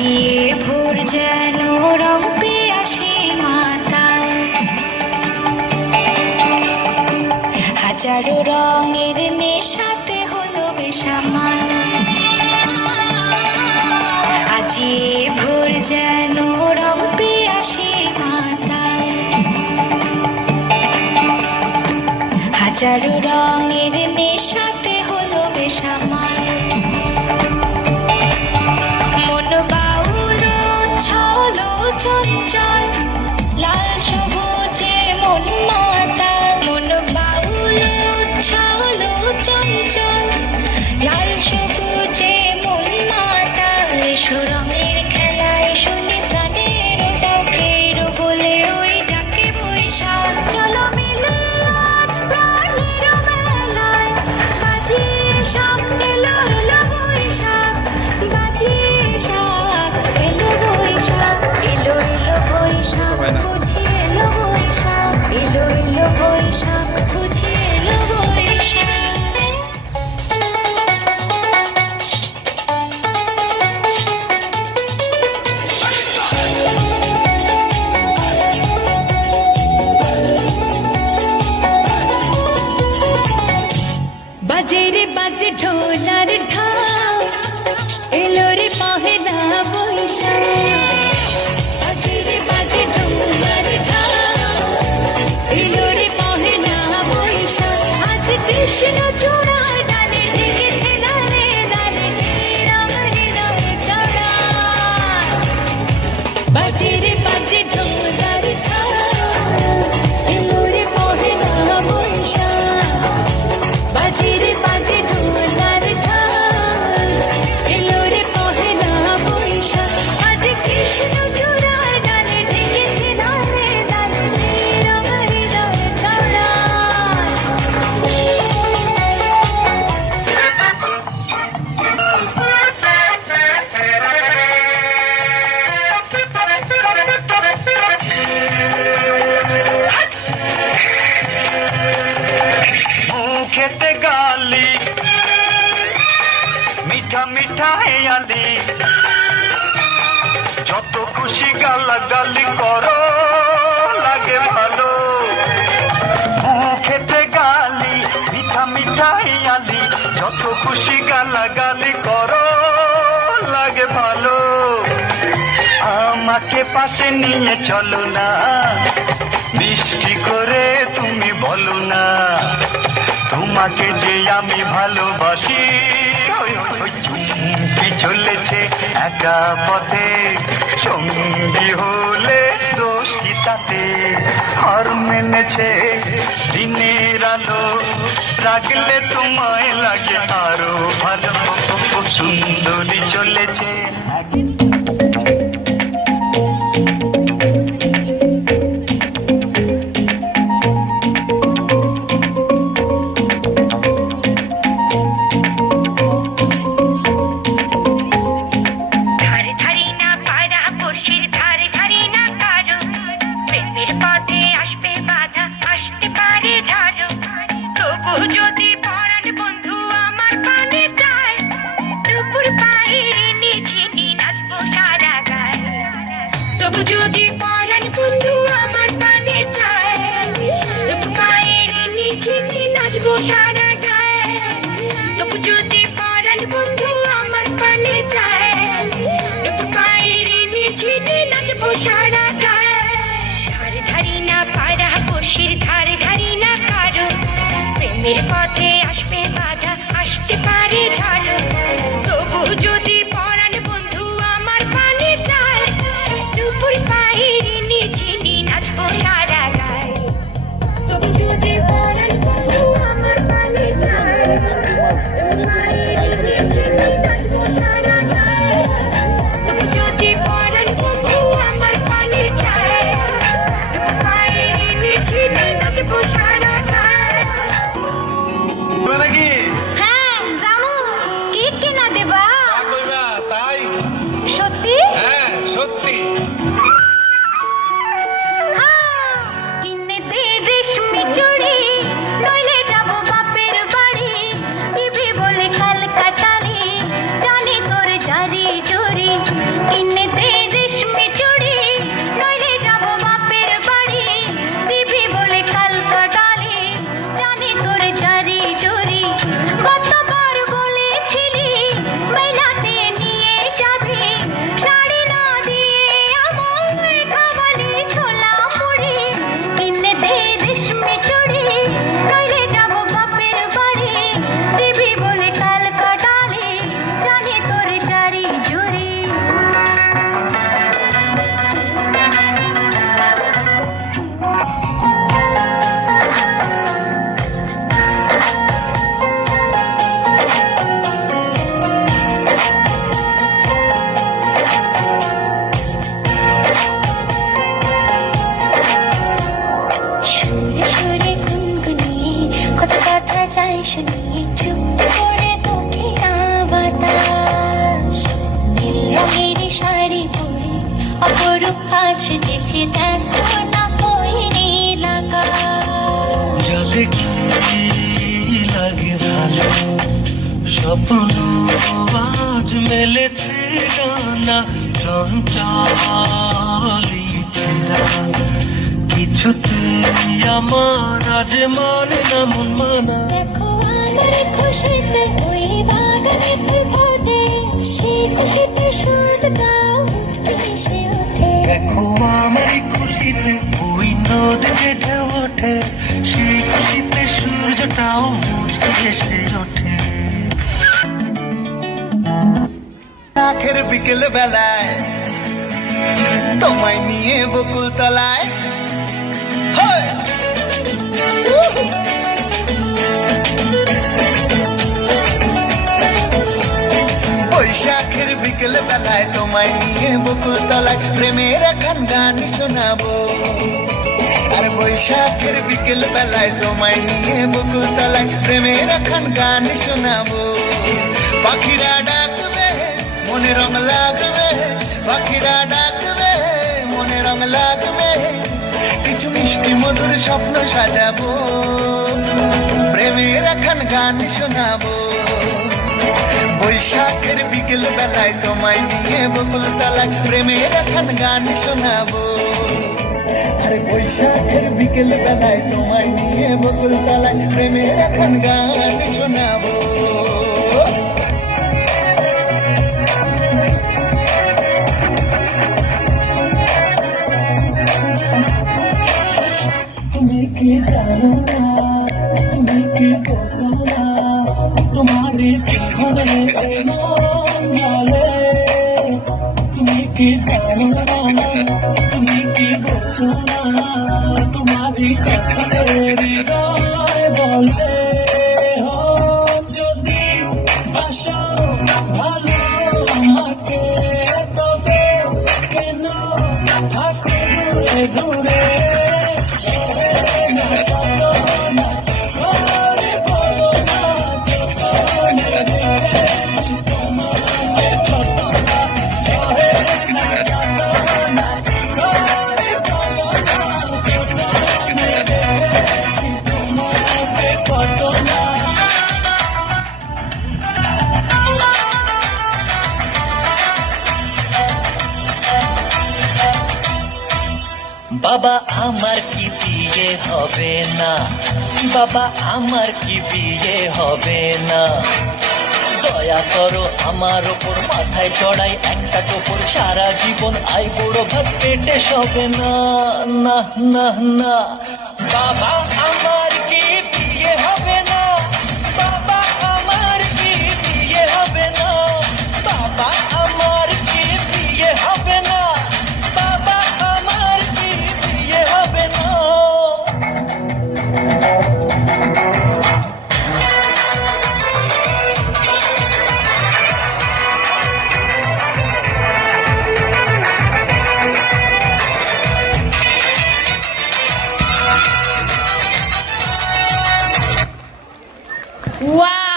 সাজিয়ে ভোর যেন রং পেয়াসে মাতাল, হাজারো রঙের নেশাতে হলো বেসামাল। আজিয়ে ভোর যেন রং পেয়াসে মাতাল, হাজারো রঙের নেশাতে হলো বেসামাল। চঞ্চল লাল সবুজে মন মাতাল, মন বাউল উচ্ছল চঞ্চল লাল সবুজে মন মাতাল। এসো রঙের খেলায় শুনি প্রাণের ডাকের বলে ওই ডাকে বৈশাখ। চলো মিলে আজ প্রাণের মেলায়, বাজিয়ে শাক এলো এলো বৈশাখ, বাজিয়ে শাক এলো বৈশাখ। এলো এলো বৈশাখ বুঝি এলো বৈশাখ, এলো এলো বৈশাখ বুঝি এলো বৈশাখ। বাজে রে বাজে ঢোলার ঢাক, এলো রে পহেলা বৈশাখ। বাজে রে বাজে ঢোলার ঢাক, এলো রে পহেলা বৈশাখ। আজ কৃষ্ণ চূড়া ডালে ডেকেছে লালে লালে, শ্রীরাম হৃদয়ে চড়া। বাজে রে বাজে ঢোলার ঢাক, এলো রে পহেলা বৈশাখ। বাজে রে বাজে ঢোলার ঢাক, এলো রে পহেলা বৈশাখ। আজ কৃষ্ণ চূড়ার ডালে ডেকেছে লালে লালে, শ্রীরাম হৃদয়ে চড়া। মুখেতে গালি মিঠা মিঠা হেয়ালি, যত খুশি গালাগালি করো লাগে ভালো। মুখেতে গালি মিঠা মিঠা হেয়ালি, যত খুশি গালাগালি করো লাগে ভালো। আমাকে পাশে নিয়ে চলো না, মিষ্টি করে তুমি বলো না, তোমাকে যে আমি ভালোবাসি। চুমকি চলেছে একা পথে, সঙ্গী হলে দোষ কি তাতে। হার মেনেছে দিনের আলো, রাগলে তোমায় লাগে আরো ভালো। সুন্দরী চলেছে যদি পরাণ বন্ধু আমার পানে চায়, পায়ের নিচে নাচবো সারা গায়ে। তবু যদি পরাণ বন্ধু আমার পানে চায়, পায়ের নিচে নাচবো সারা গায়ে। ধারে ধারি না পায়রা পড়শির ধারে ধারি না কারো, প্রেমের পথে আসবে বাধা আসতে পারে ঝড়। তবু যদি পরাণ বন্ধু আমার পানে চায়, পায়ের নিচে নাচবো সারা গায়ে। তবু যদি পরাণ বন্ধু আমার পানে চায়, পায়ের নিচে নাচবো সারা গায়ে। তবু যদি পরাণ বন্ধু আমার পানে চায়, পায়ের নিচে নাচবো সারা গায়ে। আজ বেঁচে দেখো না ওই নীল আকাশ। যাতে কি লাগে ভালো স্বপ্ন আজ মেলেছে না চঞ্চলি ছেঁড়া কিছুতেই আমার আজ মানে না মন মানা। দেখো আমার খুশিতে ওই বাগানে ফুল ফোটে, সেই খুশিতে সূর্যটা উঠতে এসে ওঠে। দেখো আমার খুশিতে ওই নদীতে ঢেউ ওঠে, সেই খুশিতে সূর্যটাও মুচকি এসে ওঠে। আখের বিকেল বেলায় তোমায় নিয়ে বকুল তলায় বৈশাখের বিকেল বেলায় তোমায় নিয়ে বকুল তলায় প্রেমের এখন গান শোনাবো। আর বৈশাখের বিকেল বেলায় তোমায় নিয়ে বকুল তলায় প্রেমের এখন গান শোনাবো। পাখিরা ডাকবে মনে রং লাগবে, পাখিরা ডাকবে মনে রং লাগবে, কিছু মিষ্টি মধুর স্বপ্ন সাজাবো, প্রেমের এখন গান শোনাবো। বৈশাখের বিকেল বেলায় তোমায় নিয়ে বকুল তলায় প্রেমের এখন গান শোনাবো। আর বৈশাখের বিকেল বেলায় তোমায় নিয়ে বকুল তলায় প্রেমের এখন গান শোনাবো। তুমি কি জানো না, তুমি কি বোঝো না, তোমারই জীবনে মন জ্বলে। তুমি কি জানো না, তুমি কি বোঝো না, তোমারই কথা হৃদয় বলে। যদি বাসো ভালো আমাকে তবে কেন থাকো দূরে দূরে। বাবা আমার কি বিয়ে হবে না, বাবা আমার কি বিয়ে হবে না, দয়া করো আমার ওপর মাথায় চড়াই একটা টোপর, সারা জীবন আই বড় ভাত পেটে সবে না। না না না বাবা